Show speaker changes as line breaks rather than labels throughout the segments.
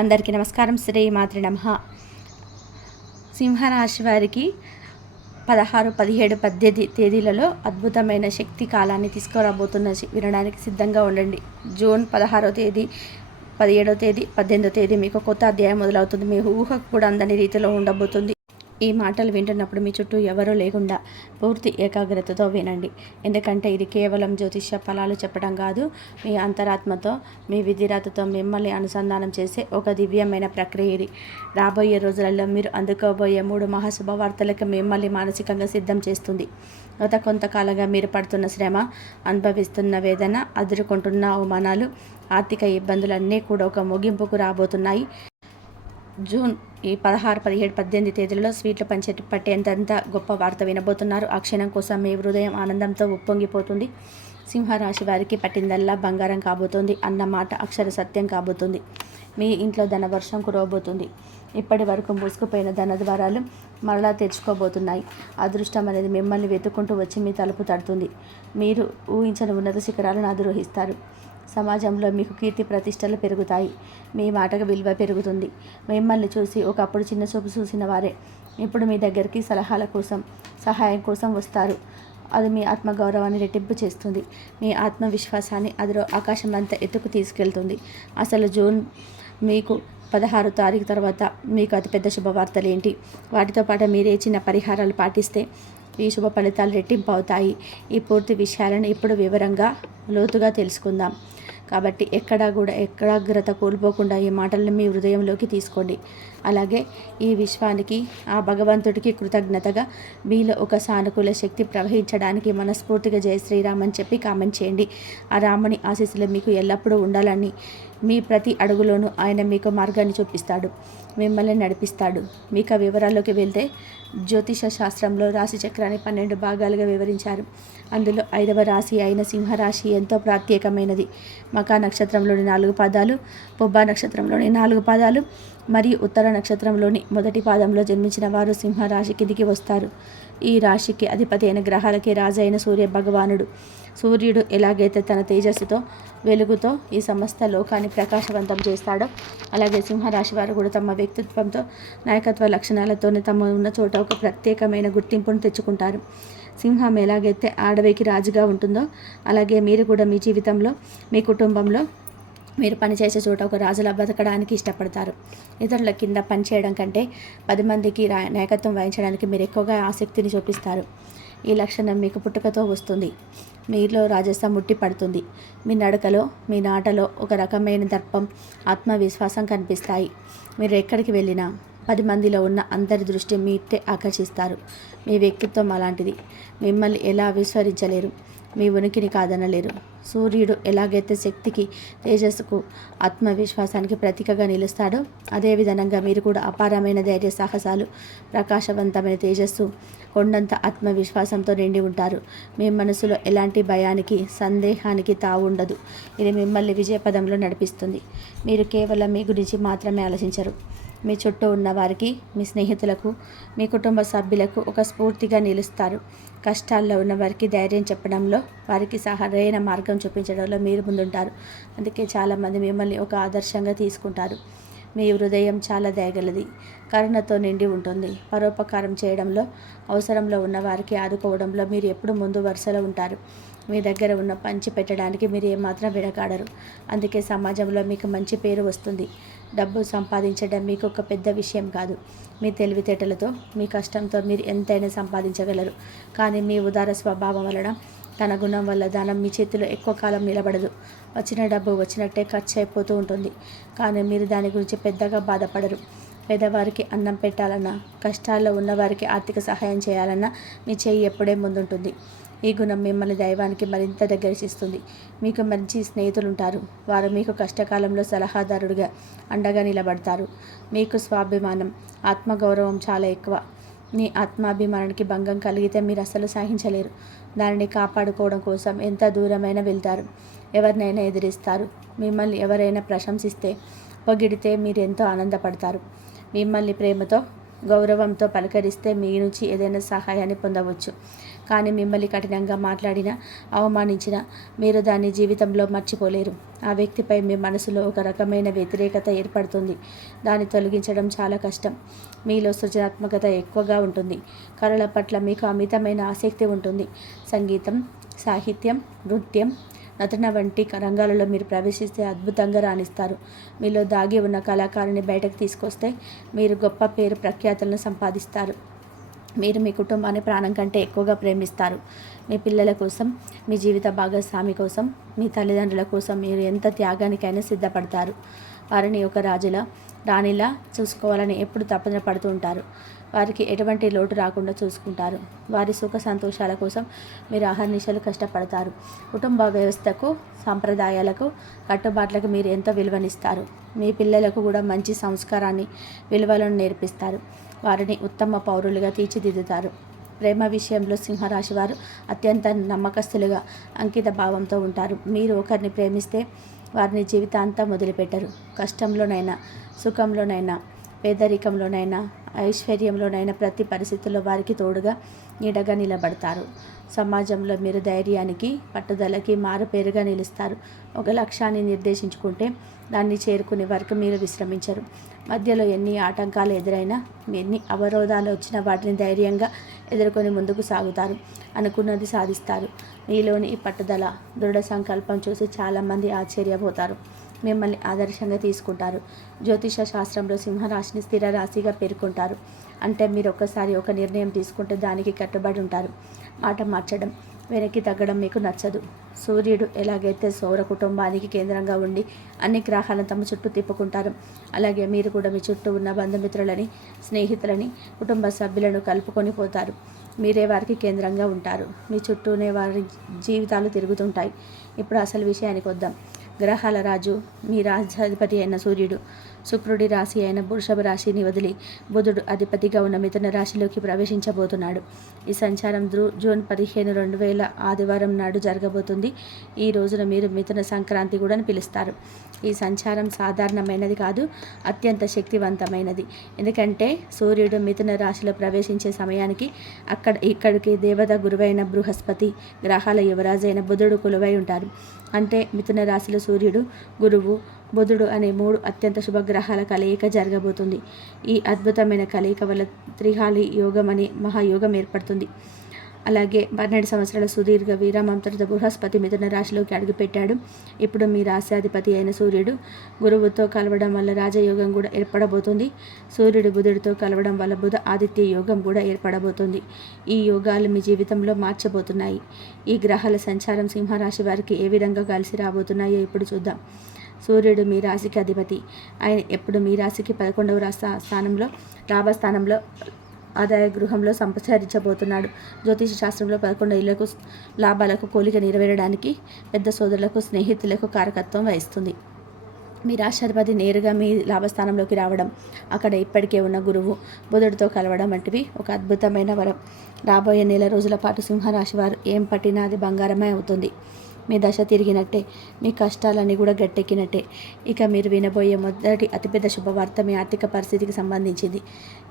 అందరికీ నమస్కారం. శ్రీ మాతృ నమ. సింహరాశి వారికి పదహారు పదిహేడు పద్దెనిమిది తేదీలలో అద్భుతమైన శక్తి కాలాన్ని తీసుకురాబోతున్న వినడానికి సిద్ధంగా ఉండండి. జూన్ పదహారో తేదీ పదిహేడో తేదీ పద్దెనిమిదో తేదీ మీకు కొత్త అధ్యాయం మొదలవుతుంది. మీ ఊహకు కూడా అందని రీతిలో ఉండబోతుంది. ఈ మాటలు వింటున్నప్పుడు మీ చుట్టూ ఎవరూ లేకుండా పూర్తి ఏకాగ్రతతో వినండి. ఎందుకంటే ఇది కేవలం జ్యోతిష్య ఫలాలు చెప్పడం కాదు. మీ అంతరాత్మతో మీ విధిరాతతో మిమ్మల్ని అనుసంధానం చేసే ఒక దివ్యమైన ప్రక్రియ ఇది. రాబోయే రోజులలో మీరు అందుకోబోయే మూడు మహాశుభవార్తలకు మిమ్మల్ని మానసికంగా సిద్ధం చేస్తుంది. గత కొంతకాలంగా మీరు పడుతున్న శ్రమ అనుభవిస్తున్న వేదన అదురుకుంటున్న అవమానాలు ఆర్థిక ఇబ్బందులన్నీ కూడా ఒక ముగింపుకు రాబోతున్నాయి. జూన్ ఈ పదహారు పదిహేడు పద్దెనిమిది తేదీలలో స్వీట్లు పంచే పట్టేంతంత గొప్ప వార్త వినబోతున్నారు. ఆ క్షణం కోసం మీ హృదయం ఆనందంతో ఉప్పొంగిపోతుంది. సింహరాశి వారికి పట్టిందల్లా బంగారం కాబోతుంది. అన్న మాట అక్షర సత్యం కాబోతుంది. మీ ఇంట్లో ధన వర్షం కురవబోతుంది. ఇప్పటి వరకు మూసుకుపోయిన ధన ద్వారాలు మరలా తెరుచుకోబోతున్నాయి. అదృష్టం అనేది మిమ్మల్ని వెతుక్కుంటూ వచ్చి మీ తలుపు తడుతుంది. మీరు ఊహించని ఉన్నత శిఖరాలను అధిరోహిస్తారు సమాజంలో మీకు కీర్తి ప్రతిష్టలు పెరుగుతాయి. మీ మాటకు విలువ పెరుగుతుంది. మిమ్మల్ని చూసి ఒకప్పుడు చిన్న చూపు చూసిన వారే ఇప్పుడు మీ దగ్గరికి సలహాల కోసం సహాయం కోసం వస్తారు. అది మీ ఆత్మగౌరవాన్ని రెట్టింపు చేస్తుంది. మీ ఆత్మవిశ్వాసాన్ని అదిలో ఆకాశం అంతా ఎత్తుకు తీసుకెళ్తుంది. అసలు జూన్ మీకు పదహారు తారీఖు తర్వాత మీకు అతిపెద్ద శుభవార్తలు ఏంటి వాటితో పాటు మీరే చిన్న పరిహారాలు పాటిస్తే ఈ శుభ ఫలితాలు రెట్టింపు అవుతాయి ఈ పూర్తి విషయాలను ఇప్పుడు వివరంగా లోతుగా తెలుసుకుందాం. కాబట్టి ఎక్కడా కూడా ఎక్కడాగ్రత కోల్పోకుండా ఈ మాటలను మీ హృదయంలోకి తీసుకోండి. అలాగే ఈ విశ్వానికి ఆ భగవంతుడికి కృతజ్ఞతగా మీలో ఒక సానుకూల శక్తి ప్రవహించడానికి మనస్ఫూర్తిగా జయ శ్రీరామ్ అని చెప్పి కామెంట్ చేయండి. ఆ రాముని ఆశీస్సులు మీకు ఎల్లప్పుడూ ఉండాలని మీ ప్రతి అడుగులోనూ ఆయన మీకు మార్గాన్ని చూపిస్తాడు మిమ్మల్ని నడిపిస్తాడు. మీకు ఆ వివరాల్లోకి వెళ్తే జ్యోతిష శాస్త్రంలో రాశి చక్రాన్ని పన్నెండు భాగాలుగా వివరించారు. అందులో ఐదవ రాశి అయిన సింహరాశి ఎంతో ప్రత్యేకమైనది. మకా నక్షత్రంలోని నాలుగు పాదాలు పొబ్బా నక్షత్రంలోని నాలుగు పాదాలు మరియు ఉత్తర నక్షత్రంలోని మొదటి పాదంలో జన్మించిన వారు సింహరాశి కిందికి వస్తారు. ఈ రాశికి అధిపతి అయిన గ్రహాలకి రాజు అయిన సూర్య భగవానుడు. సూర్యుడు ఎలాగైతే తన తేజస్సుతో వెలుగుతో ఈ సమస్త లోకాన్ని ప్రకాశవంతం చేస్తాడో అలాగే సింహరాశి వారు కూడా తమ వ్యక్తిత్వంతో నాయకత్వ లక్షణాలతోనే తమ ఉన్న చోట ఒక ప్రత్యేకమైన గుర్తింపును తెచ్చుకుంటారు. సింహం ఎలాగైతే ఆడవికి రాజుగా ఉంటుందో అలాగే మీరు కూడా మీ జీవితంలో మీ కుటుంబంలో మీరు పనిచేసే చోట ఒక రాజులా బతకడానికి ఇష్టపడతారు. ఇతరుల కింద పనిచేయడం కంటే పది మందికి రా నాయకత్వం వహించడానికి మీరు ఎక్కువగా ఆసక్తిని చూపిస్తారు. ఈ లక్షణం మీకు పుట్టుకతో వస్తుంది. మీలో రాజస్థాన్ ముట్టి పడుతుంది. మీ నడకలో మీ నాటలో ఒక రకమైన దర్పం ఆత్మవిశ్వాసం కనిపిస్తాయి. మీరు ఎక్కడికి వెళ్ళినా పది మందిలో ఉన్న అందరి దృష్టి మీటే ఆకర్షిస్తారు. మీ వ్యక్తిత్వం అలాంటిది. మిమ్మల్ని ఎలా విస్మరించలేరు. మీ ఉనికిని కాదనలేరు. సూర్యుడు ఎలాగైతే శక్తికి తేజస్సుకు ఆత్మవిశ్వాసానికి ప్రతీకగా నిలుస్తాడో అదేవిధంగా మీరు కూడా అపారమైన ధైర్య సాహసాలు ప్రకాశవంతమైన తేజస్సు కొండంత ఆత్మవిశ్వాసంతో నిండి ఉంటారు. మీ మనసులో ఎలాంటి భయానికి సందేహానికి తావు ఉండదు. ఇది మిమ్మల్ని విజయపదంలో నడిపిస్తుంది. మీరు కేవలం మీ గురించి మాత్రమే ఆలోచించరు. మీ చుట్టూ ఉన్న వారికి మీ స్నేహితులకు మీ కుటుంబ సభ్యులకు ఒక స్ఫూర్తిగా నిలుస్తారు. కష్టాల్లో ఉన్న వారికి ధైర్యం చెప్పడంలో వారికి సరైన మార్గం చూపించడంలో మీరు ముందుంటారు. అందుకే చాలామంది మిమ్మల్ని ఒక ఆదర్శంగా తీసుకుంటారు. మీ హృదయం చాలా దయగలది. కరుణతో నిండి ఉంటుంది. పరోపకారం చేయడంలో అవసరంలో ఉన్న వారికి ఆదుకోవడంలో మీరు ఎప్పుడు ముందు వరుసలో ఉంటారు. మీ దగ్గర ఉన్న పంచి పెట్టడానికి మీరు ఏమాత్రం విడగాడరు. అందుకే సమాజంలో మీకు మంచి పేరు వస్తుంది. డబ్బు సంపాదించడం మీకు ఒక పెద్ద విషయం కాదు. మీ తెలివితేటలతో మీ కష్టంతో మీరు ఎంతైనా సంపాదించగలరు. కానీ మీ ఉదార స్వభావం వలన తన గుణం వల్ల దానం మీ చేతిలో ఎక్కువ కాలం నిలబడదు. వచ్చిన డబ్బు వచ్చినట్టే ఖర్చు అయిపోతూ ఉంటుంది. కానీ మీరు దాని గురించి పెద్దగా బాధపడరు. పేదవారికి అన్నం పెట్టాలన్నా కష్టాల్లో ఉన్నవారికి ఆర్థిక సహాయం చేయాలన్నా మీ చేయి ఎప్పుడే ముందుంటుంది. ఈ గుణం మిమ్మల్ని దైవానికి మరింత దగ్గర చేస్తుంది. మీకు మంచి స్నేహితులు ఉంటారు వారు మీకు కష్టకాలంలో సలహాదారుడిగా అండగా నిలబడతారు. మీకు స్వాభిమానం ఆత్మగౌరవం చాలా ఎక్కువ. మీ ఆత్మాభిమానానికి భంగం కలిగితే మీరు అసలు సహించలేరు. దానిని కాపాడుకోవడం కోసం ఎంత దూరమైనా వెళ్తారు. ఎవరినైనా ఎదిరిస్తారు. మిమ్మల్ని ఎవరైనా ప్రశంసిస్తే పొగిడితే మీరు ఎంతో ఆనందపడతారు. మిమ్మల్ని ప్రేమతో గౌరవంతో పలకరిస్తే మీ నుంచి ఏదైనా సహాయాన్ని పొందవచ్చు. కానీ మిమ్మల్ని కఠినంగా మాట్లాడిన అవమానించిన మీరు దాన్ని జీవితంలో మర్చిపోలేరు. ఆ వ్యక్తిపై మీ మనసులో ఒక రకమైన వ్యతిరేకత ఏర్పడుతుంది. దాన్ని తొలగించడం చాలా కష్టం. మీలో సృజనాత్మకత ఎక్కువగా ఉంటుంది. కళల పట్ల మీకు అమితమైన ఆసక్తి ఉంటుంది. సంగీతం సాహిత్యం నృత్యం నటన వంటి రంగాలలో మీరు ప్రవేశిస్తే అద్భుతంగా రాణిస్తారు. మీలో దాగి ఉన్న కళాకారుని బయటకు తీసుకొస్తే మీరు గొప్ప పేరు ప్రఖ్యాతులను సంపాదిస్తారు. మీరు మీ కుటుంబాన్ని ప్రాణం కంటే ఎక్కువగా ప్రేమిస్తారు. మీ పిల్లల కోసం మీ జీవిత భాగస్వామి కోసం మీ తల్లిదండ్రుల కోసం మీరు ఎంత త్యాగానికైనా సిద్ధపడతారు. వారిని ఒక రాజులా రాణిలా చూసుకోవాలని ఎప్పుడు తపన పడుతూ ఉంటారు. వారికి ఎటువంటి లోటు రాకుండా చూసుకుంటారు. వారి సుఖ సంతోషాల కోసం మీరు అహర్నిశలు కష్టపడతారు. కుటుంబ వ్యవస్థకు సాంప్రదాయాలకు కట్టుబాట్లకు మీరు ఎంతో విలువనిస్తారు. మీ పిల్లలకు కూడా మంచి సంస్కారాన్ని విలువలను నేర్పిస్తారు. వారిని ఉత్తమ పౌరులుగా తీర్చిదిద్దుతారు. ప్రేమ విషయంలో సింహరాశి వారు అత్యంత నమ్మకస్తులుగా అంకిత భావంతో ఉంటారు. మీరు ఒకరిని ప్రేమిస్తే వారిని జీవితాంతం వదిలిపెట్టరు. కష్టంలోనైనా సుఖంలోనైనా పేదరికంలోనైనా ఐశ్వర్యంలోనైనా ప్రతి పరిస్థితుల్లో వారికి తోడుగా నీడగా నిలబడతారు. సమాజంలో మీరు ధైర్యానికి పట్టుదలకి మారుపేరుగా నిలుస్తారు. ఒక లక్ష్యాన్ని నిర్దేశించుకుంటే దాన్ని చేరుకునే వరకు మీరు విశ్రమించరు. మధ్యలో ఎన్ని ఆటంకాలు ఎదురైనా ఎన్ని అవరోధాలు వచ్చినా వాటిని ధైర్యంగా ఎదుర్కొని ముందుకు సాగుతారు. అనుకున్నది సాధిస్తారు. మీలోని ఈ పట్టుదల దృఢ సంకల్పం చూసి చాలామంది ఆశ్చర్యపోతారు. మిమ్మల్ని ఆదర్శంగా తీసుకుంటారు. జ్యోతిష శాస్త్రంలో సింహరాశిని స్థిర రాశిగా పేర్కొంటారు. అంటే మీరు ఒక్కసారి ఒక నిర్ణయం తీసుకుంటే దానికి కట్టుబడి ఉంటారు. మాట మార్చడం వెనక్కి తగ్గడం మీకు నచ్చదు. సూర్యుడు ఎలాగైతే సౌర కుటుంబానికి కేంద్రంగా ఉండి అన్ని గ్రహాలను తమ చుట్టూ తిప్పుకుంటారు అలాగే మీరు కూడా మీ చుట్టూ ఉన్న బంధుమిత్రులని స్నేహితులని కుటుంబ సభ్యులను కలుపుకొని పోతారు. మీరే వారికి కేంద్రంగా ఉంటారు. మీ చుట్టూనే వారి జీవితాలు తిరుగుతుంటాయి. ఇప్పుడు అసలు విషయానికి వద్దాం గ్రహాల రాజు మీ రాజ్యాధిపతి అయిన సూర్యుడు శుక్రుడి రాశి అయిన వృషభ రాశిని వదిలి బుధుడు అధిపతిగా ఉన్న మిథున రాశిలోకి ప్రవేశించబోతున్నాడు. ఈ సంచారం ధ్రు జూన్ పదిహేను రెండు వేల ఆదివారం నాడు జరగబోతుంది. ఈ రోజున మీరు మిథున సంక్రాంతి కూడా పిలుస్తారు. ఈ సంచారం సాధారణమైనది కాదు అత్యంత శక్తివంతమైనది. ఎందుకంటే సూర్యుడు మిథున రాశిలో ప్రవేశించే సమయానికి అక్కడ ఇక్కడికి దేవత గురువైన బృహస్పతి గ్రహాల యువరాజు అయిన బుధుడు కొలువై ఉంటారు. అంటే మిథున రాశిలో సూర్యుడు గురువు బుధుడు అనే మూడు అత్యంత శుభగ్రహాల కలయిక జరగబోతుంది. ఈ అద్భుతమైన కలయిక వల్ల త్రిహాలి యోగం అనే మహాయోగం ఏర్పడుతుంది. అలాగే పన్నెండు సంవత్సరాల సుదీర్ఘ విరామం తర్వాత బృహస్పతి మిథున రాశిలోకి అడుగుపెట్టాడు. ఇప్పుడు మీ రాశ్యాధిపతి అయిన సూర్యుడు గురువుతో కలవడం వల్ల రాజయోగం కూడా ఏర్పడబోతుంది. సూర్యుడు బుధుడితో కలవడం వల్ల బుధ ఆదిత్య యోగం కూడా ఏర్పడబోతుంది. ఈ యోగాలు మీ జీవితంలో మార్చబోతున్నాయి. ఈ గ్రహాల సంచారం సింహరాశి వారికి ఏ విధంగా కలిసి రాబోతున్నాయో ఇప్పుడు చూద్దాం. సూర్యుడు మీ రాశికి అధిపతి. ఆయన ఎప్పుడు మీ రాశికి పదకొండవ రాశి స్థానంలో లాభస్థానంలో ఆదాయ గృహంలో సంప్రసారించబోతున్నాడు జ్యోతిష శాస్త్రంలో పదకొండు ఇళ్ళకు లాభాలకు కోలిక నెరవేరడానికి పెద్ద సోదరులకు స్నేహితులకు కారకత్వం వహిస్తుంది. మీ రాష్ట్రపతి నేరుగా మీ లాభస్థానంలోకి రావడం అక్కడ ఇప్పటికే ఉన్న గురువు బుధుడితో కలవడం వంటివి ఒక అద్భుతమైన వరం. రాబోయే నెల రోజుల పాటు సింహరాశి వారు ఏం పట్టినా అది బంగారమే అవుతుంది. మీ దశ తిరిగినట్టే మీ కష్టాలన్నీ కూడా గట్టెక్కినట్టే. ఇక మీరు వినబోయే మొదటి అతిపెద్ద శుభవార్త మీ ఆర్థిక పరిస్థితికి సంబంధించింది.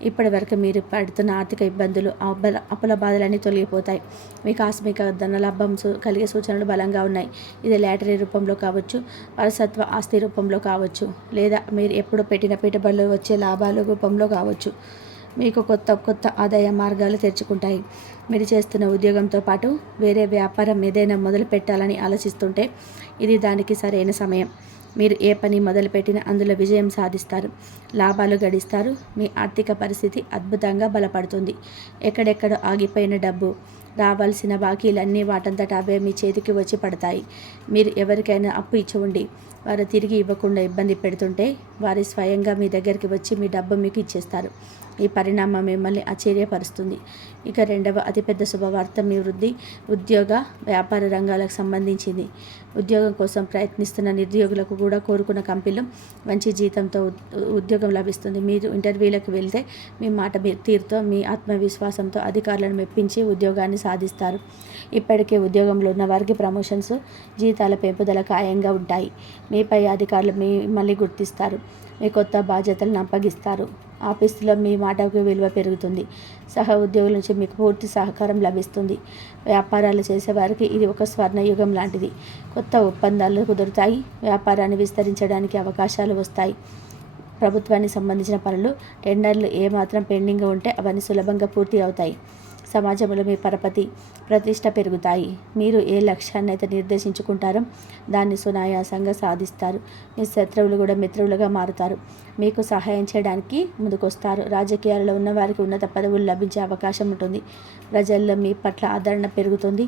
ఇప్పటి వరకు మీరు పడుతున్న ఆర్థిక ఇబ్బందులు అబ్బల అప్పుల బాధలన్నీ తొలగిపోతాయి. మీ ఆస్మిక ధనలాభం కలిగే సూచనలు బలంగా ఉన్నాయి. ఇది లాటరీ రూపంలో కావచ్చు వారసత్వ ఆస్తి రూపంలో కావచ్చు లేదా మీరు ఎప్పుడు పెట్టిన పెట్టుబడులు వచ్చే లాభాల రూపంలో కావచ్చు. మీకు కొత్త కొత్త ఆదాయ మార్గాలు తెరుచుకుంటాయి. మీరు చేస్తున్న ఉద్యోగంతో పాటు వేరే వ్యాపారం ఏదైనా మొదలు పెట్టాలని ఆలోచిస్తుంటే ఇది దానికి సరైన సమయం. మీరు ఏ పని మొదలుపెట్టినా అందులో విజయం సాధిస్తారు. లాభాలు గడిస్తారు. మీ ఆర్థిక పరిస్థితి అద్భుతంగా బలపడుతుంది. ఎక్కడెక్కడ ఆగిపోయిన డబ్బు రావాల్సిన బాకీలన్నీ వాటంతట అవే మీ చేతికి వచ్చి పడతాయి. మీరు ఎవరికైనా అప్పు ఇచ్చి వారు తిరిగి ఇవ్వకుండా ఇబ్బంది పెడుతుంటే వారి స్వయంగా మీ దగ్గరికి వచ్చి మీ డబ్బు మీకు ఇచ్చేస్తారు. ఈ పరిణామం మిమ్మల్ని ఆశ్చర్యపరుస్తుంది. ఇక రెండవ అతిపెద్ద శుభవార్త మీ వృద్ధి ఉద్యోగ వ్యాపార రంగాలకు సంబంధించింది. ఉద్యోగం కోసం ప్రయత్నిస్తున్న నిరుద్యోగులకు కూడా కోరుకున్న కంపెనీలు మంచి జీతంతో ఉద్యోగం లభిస్తుంది. మీరు ఇంటర్వ్యూలకు వెళ్తే మీ మాట తీరుతో మీ ఆత్మవిశ్వాసంతో అధికారులను మెప్పించి ఉద్యోగాన్ని సాధిస్తారు. ఇప్పటికే ఉద్యోగంలో ఉన్న వారికి ప్రమోషన్స్ జీతాల పెంపుదల ఖాయంగా ఉంటాయి. మీపై అధికారులు మిమ్మల్ని గుర్తిస్తారు. మీ కొత్త బాధ్యతలను అప్పగిస్తారు. ఆఫీసులో మీ మాటకు విలువ పెరుగుతుంది. సహ ఉద్యోగుల నుంచి మీకు పూర్తి సహకారం లభిస్తుంది. వ్యాపారాలు చేసేవారికి ఇది ఒక స్వర్ణయుగం లాంటిది. కొత్త ఒప్పందాలు కుదురుతాయి. వ్యాపారాన్ని విస్తరించడానికి అవకాశాలు వస్తాయి. ప్రభుత్వానికి సంబంధించిన పనులు టెండర్లు ఏమాత్రం పెండింగ్ ఉంటే అవన్నీ సులభంగా పూర్తి అవుతాయి. సమాజంలో మీ పరపతి ప్రతిష్ట పెరుగుతాయి. మీరు ఏ లక్ష్యాన్ని అయితే నిర్దేశించుకుంటారో దాన్ని సునాయాసంగా సాధిస్తారు. మీ శత్రువులు కూడా మిత్రులుగా మారుతారు. మీకు సహాయం చేయడానికి ముందుకొస్తారు. రాజకీయాల్లో ఉన్న వారికి ఉన్నత పదవులు లభించే అవకాశం ఉంటుంది. ప్రజల్లో మీ పట్ల ఆదరణ పెరుగుతుంది.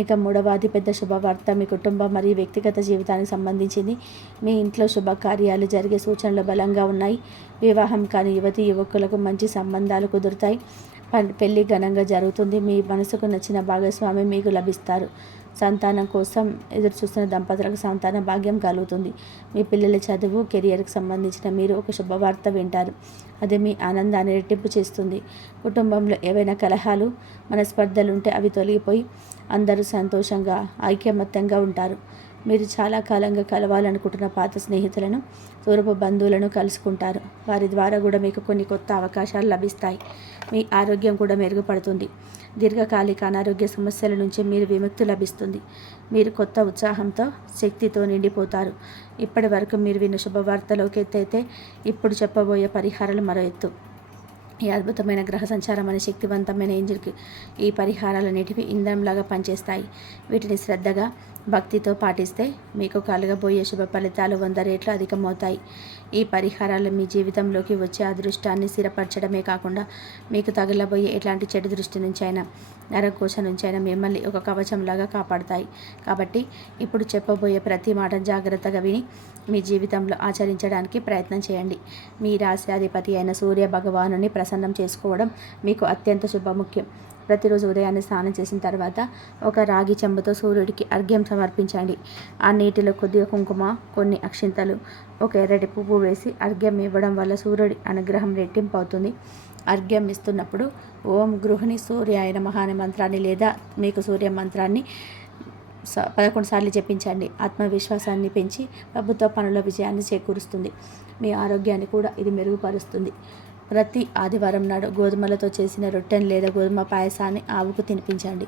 ఇక మూడవ అతిపెద్ద శుభవార్త మీ కుటుంబం మరియు వ్యక్తిగత జీవితానికి సంబంధించింది. మీ ఇంట్లో శుభకార్యాలు జరిగే సూచనలు బలంగా ఉన్నాయి. వివాహం కాని యువతి యువకులకు మంచి సంబంధాలు కుదురుతాయి. పెళ్ళి ఘనంగా జరుగుతుంది. మీ మనసుకు నచ్చిన భాగస్వామి మీకు లభిస్తారు. సంతానం కోసం ఎదురు చూస్తున్న దంపతులకు సంతాన భాగ్యం కలుగుతుంది. మీ పిల్లల చదువు కెరియర్కి సంబంధించిన మీరు ఒక శుభవార్త వింటారు. అది మీ ఆనందాన్ని రెట్టింపు చేస్తుంది. కుటుంబంలో ఏవైనా కలహాలు మనస్పర్ధలుంటే అవి తొలగిపోయి అందరూ సంతోషంగా ఐక్యమత్యంగా ఉంటారు. మీరు చాలా కాలంగా కలవాలనుకుంటున్న పాత స్నేహితులను దూరపు బంధువులను కలుసుకుంటారు. వారి ద్వారా కూడా మీకు కొన్ని కొత్త అవకాశాలు లభిస్తాయి. మీ ఆరోగ్యం కూడా మెరుగుపడుతుంది. దీర్ఘకాలిక అనారోగ్య సమస్యల నుంచి మీరు విముక్తి లభిస్తుంది. మీరు కొత్త ఉత్సాహంతో శక్తితో నిండిపోతారు. ఇప్పటి వరకు మీరు విన్న శుభవార్తలోకి ఎత్తైతే ఇప్పుడు చెప్పబోయే పరిహారాలు మరో ఎత్తు. ఈ అద్భుతమైన గ్రహ సంచారం అనే శక్తివంతమైన ఏంజిల్కి ఈ పరిహారాలన్నిటివి ఇంధనంలాగా పనిచేస్తాయి. వీటిని శ్రద్ధగా భక్తితో పాటిస్తే మీకు కలగబోయే శుభ ఫలితాలు వంద రేట్లు అధికమవుతాయి. ఈ పరిహారాలు మీ జీవితంలోకి వచ్చే అదృష్టాన్ని స్థిరపరచడమే కాకుండా మీకు తగలబోయే ఎట్లాంటి చెడు దృష్టి నుంచైనా నరకోశ నుంచైనా మిమ్మల్ని ఒక కవచంలాగా కాపాడుతాయి. కాబట్టి ఇప్పుడు చెప్పబోయే ప్రతి మాట జాగ్రత్తగా విని మీ జీవితంలో ఆచరించడానికి ప్రయత్నం చేయండి. మీ రాశ్యాధిపతి అయిన సూర్య భగవానుని ప్రసన్నం చేసుకోవడం మీకు అత్యంత శుభముఖ్యం. ప్రతిరోజు ఉదయాన్నే స్నానం చేసిన తర్వాత ఒక రాగి చెంబుతో సూర్యుడికి అర్ఘ్యం సమర్పించండి. ఆ నీటిలో కొద్దిగా కుంకుమ కొన్ని అక్షింతలు ఒక ఎర్రటి పువ్వు వేసి అర్ఘ్యం ఇవ్వడం వల్ల సూర్యుడి అనుగ్రహం రెట్టింపు అవుతుంది. అర్ఘ్యం ఇస్తున్నప్పుడు ఓం గృహిణి సూర్య అయిన మహాని మంత్రాన్ని లేదా మీకు సూర్య మంత్రాన్ని పదకొండు సార్లు చెప్పించండి ఆత్మవిశ్వాసాన్ని పెంచి ప్రభుత్వ పనుల విజయాన్ని చేకూరుస్తుంది. మీ ఆరోగ్యాన్ని కూడా ఇది మెరుగుపరుస్తుంది. ప్రతి ఆదివారం నాడు గోధుమలతో చేసిన రొట్టెని లేదా గోధుమ పాయసాన్ని ఆవుకు తినిపించండి.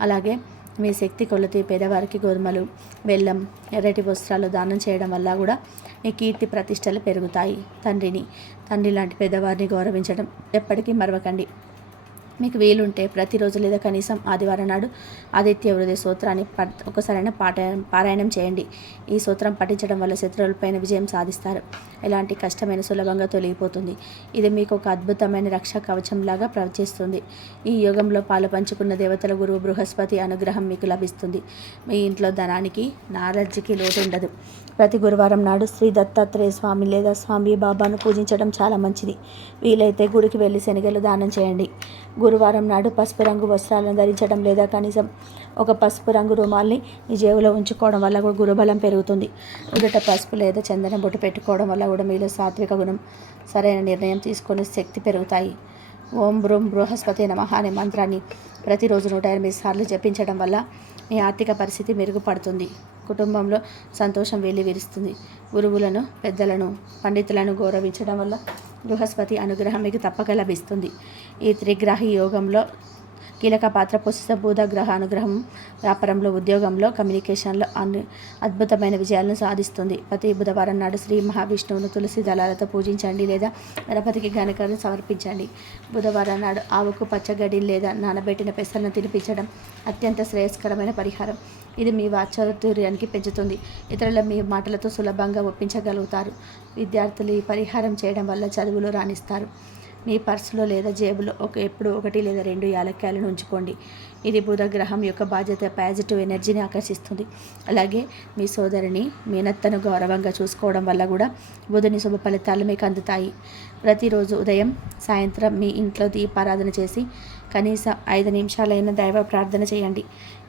అలాగే మీ శక్తి కొలతి పేదవారికి గోధుమలు బెల్లం ఎర్రటి వస్త్రాలు దానం చేయడం వల్ల కూడా మీ కీర్తి ప్రతిష్టలు పెరుగుతాయి. తండ్రిని తండ్రి లాంటి పెద్దవారిని గౌరవించడం ఎప్పటికీ మరవకండి. మీకు వీలుంటే ప్రతిరోజు లేదా కనీసం ఆదివారం నాడు ఆదిత్య హృదయ సూత్రాన్ని ఒకసారైన పాట పారాయణం చేయండి. ఈ సూత్రం పఠించడం వల్ల శత్రువులపైన విజయం సాధిస్తారు. ఎలాంటి కష్టమైన సులభంగా తొలగిపోతుంది. ఇది మీకు ఒక అద్భుతమైన రక్ష కవచంలాగా ప్రవచిస్తుంది ఈ యోగంలో పాలు పంచుకున్న దేవతల గురువు బృహస్పతి అనుగ్రహం మీకు లభిస్తుంది. మీ ఇంట్లో ధనానికి నాలెడ్జ్కి లోటు ఉండదు. ప్రతి గురువారం నాడు శ్రీ దత్తాత్రేయ స్వామి లేదా స్వామి బాబాను పూజించడం చాలా మంచిది. వీలైతే గుడికి వెళ్ళి శనగలు దానం చేయండి. గురువారం నాడు పసుపు రంగు వస్త్రాలను ధరించడం లేదా కనీసం ఒక పసుపు రంగు రుమాల్ని మీ జేబులో ఉంచుకోవడం వల్ల కూడా గురుబలం పెరుగుతుంది. ఉదట పసుపు లేదా చందనం బొట్టు పెట్టుకోవడం వల్ల కూడా మీలో సాత్విక గుణం సరైన నిర్ణయం తీసుకునే శక్తి పెరుగుతాయి. ఓం బ్రూం బృహస్పతి నమః అనే మంత్రాన్ని ప్రతిరోజు నూట ఎనిమిది సార్లు జపించడం వల్ల మీ ఆర్థిక పరిస్థితి మెరుగుపడుతుంది. కుటుంబంలో సంతోషం వెల్లివిరుస్తుంది గురువులను పెద్దలను పండితులను గౌరవించడం వల్ల బృహస్పతి అనుగ్రహం మీకు తప్పక లభిస్తుంది. ఈ త్రిగ్రాహి యోగంలో కీలక పాత్ర పోషిస్తే బుధ గ్రహ అనుగ్రహం వ్యాపారంలో ఉద్యోగంలో కమ్యూనికేషన్లో అన్ని అద్భుతమైన విజయాలను సాధిస్తుంది. ప్రతి బుధవారం నాడు శ్రీ మహావిష్ణువును తులసి దళాలతో పూజించండి లేదా గణపతికి గణకాలను సమర్పించండి. బుధవారం నాడు ఆవుకు పచ్చగడ్డి లేదా నానబెట్టిన పెసలను తినిపించడం అత్యంత శ్రేయస్కరమైన పరిహారం. ఇది మీ వాచాతుర్యానికి పెంచుతుంది. ఇతరుల మీ మాటలతో సులభంగా ఒప్పించగలుగుతారు. విద్యార్థులు ఈ పరిహారం చేయడం వల్ల చదువులో రాణిస్తారు. మీ పర్సులో లేదా జేబులో ఒక ఎప్పుడు ఒకటి లేదా రెండు యాలక్కాయలను ఉంచుకోండి. ఇది బుధ గ్రహం యొక్క బాధ్యత పాజిటివ్ ఎనర్జీని ఆకర్షిస్తుంది. అలాగే మీ సోదరిని మీనత్తను గౌరవంగా చూసుకోవడం వల్ల కూడా బుధుని శుభ ఫలితాలు మీకు అందుతాయి. ప్రతిరోజు ఉదయం సాయంత్రం మీ ఇంట్లో దీపారాధన చేసి కనీసం ఐదు నిమిషాలైన దైవ ప్రార్థన చేయండి.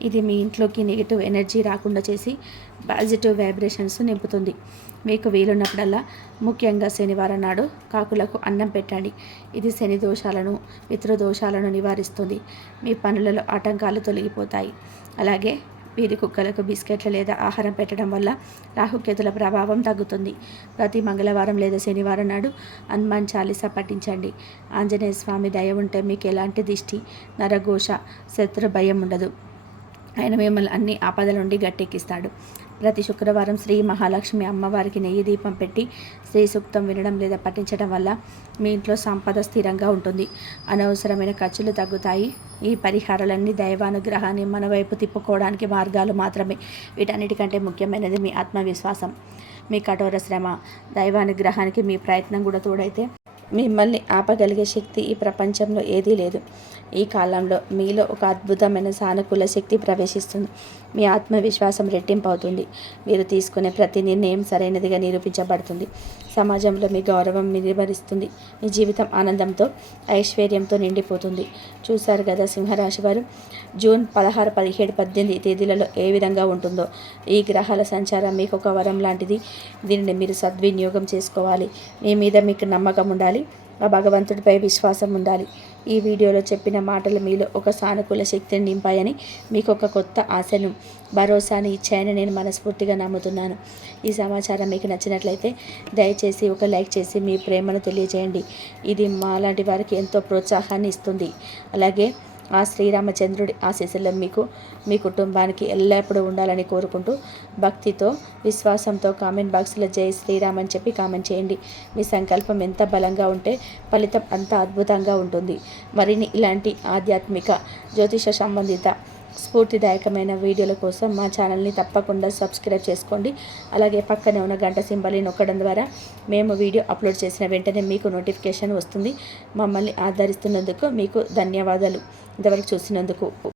ఇది మీ ఇంట్లోకి నెగిటివ్ ఎనర్జీ రాకుండా చేసి పాజిటివ్ వైబ్రేషన్స్ నింపుతుంది. మీకు వీలున్నప్పుడల్లా ముఖ్యంగా శనివారం నాడు కాకులకు అన్నం పెట్టండి. ఇది శని దోషాలను పితృదోషాలను నివారిస్తుంది. మీ పనులలో ఆటంకాలు తొలగిపోతాయి. అలాగే వీరి కుక్కలకు బిస్కెట్లు లేదా ఆహారం పెట్టడం వల్ల రాహుకేతుల ప్రభావం తగ్గుతుంది. ప్రతి మంగళవారం లేదా శనివారం నాడు హనుమాన్ చాలీసా పఠించండి. ఆంజనేయ స్వామి దయ ఉంటే మీకు ఎలాంటి దిష్టి నరఘోష శత్రు భయం ఉండదు. ఆయన మిమ్మల్ని అన్ని ఆపదల నుండి గట్టెక్కిస్తాడు. ప్రతి శుక్రవారం శ్రీ మహాలక్ష్మి అమ్మవారికి నెయ్యి దీపం పెట్టి శ్రీ సూక్తం వినడం లేదా పఠించడం వల్ల మీ ఇంట్లో సంపద స్థిరంగా ఉంటుంది. అనవసరమైన ఖర్చులు తగ్గుతాయి. ఈ పరిహారాలన్నీ దైవానుగ్రహాన్ని మన వైపు తిప్పుకోవడానికి మార్గాలు మాత్రమే. వీటన్నిటికంటే ముఖ్యమైనది మీ ఆత్మవిశ్వాసం మీ కఠోర శ్రమ. దైవానుగ్రహానికి మీ ప్రయత్నం కూడా తోడైతే మిమ్మల్ని ఆపగలిగే శక్తి ఈ ప్రపంచంలో ఏదీ లేదు. ఈ కాలంలో మీలో ఒక అద్భుతమైన సానుకూల శక్తి ప్రవేశిస్తుంది. మీ ఆత్మవిశ్వాసం రెట్టింపు అవుతుంది మీరు తీసుకునే ప్రతి నిర్ణయం సరైనదిగా నిరూపించబడుతుంది. సమాజంలో మీ గౌరవం నిర్వహిస్తుంది మీ జీవితం ఆనందంతో ఐశ్వర్యంతో నిండిపోతుంది. చూశారు కదా సింహరాశి వారు? జూన్ పదహారు పదిహేడు పద్దెనిమిది తేదీలలో ఏ విధంగా ఉంటుందో. ఈ గ్రహాల సంచారం మీకు ఒక వరం లాంటిది. దీనిని మీరు సద్వినియోగం చేసుకోవాలి. మీ మీద మీకు నమ్మకం ఉండాలి. ఆ భగవంతుడిపై విశ్వాసం ఉండాలి. ఈ వీడియోలో చెప్పిన మాటలు మీలో ఒక సానుకూల శక్తిని నింపాయని మీకు ఒక కొత్త ఆశను భరోసాని ఇచ్చాయని నేను మనస్ఫూర్తిగా నమ్ముతున్నాను. ఈ సమాచారం మీకు నచ్చినట్లయితే దయచేసి ఒక లైక్ చేసి మీ ప్రేమను తెలియజేయండి. ఇది మాలాంటి వారికి ఎంతో ప్రోత్సాహాన్ని ఇస్తుంది. అలాగే ఆ శ్రీరామచంద్రుడి ఆశీస్సులు మీకు మీ కుటుంబానికి ఎల్లప్పుడూ ఉండాలని కోరుకుంటూ భక్తితో విశ్వాసంతో కామెంట్ బాక్స్లో జై శ్రీరామ్ అని చెప్పి కామెంట్ చేయండి. మీ సంకల్పం ఎంత బలంగా ఉంటే ఫలితం అంత అద్భుతంగా ఉంటుంది. మరిన్ని ఇలాంటి ఆధ్యాత్మిక జ్యోతిష సంబంధిత స్ఫూర్తిదాయకమైన వీడియోల కోసం మా ఛానల్ని తప్పకుండా సబ్స్క్రైబ్ చేసుకోండి. అలాగే పక్కనే ఉన్న గంట సింబల్ని నొక్కడం ద్వారా మేము వీడియో అప్లోడ్ చేసిన వెంటనే మీకు నోటిఫికేషన్ వస్తుంది. మమ్మల్ని ఆదరిస్తున్నందుకు మీకు ధన్యవాదాలు. ఇంతవరకు చూసినందుకు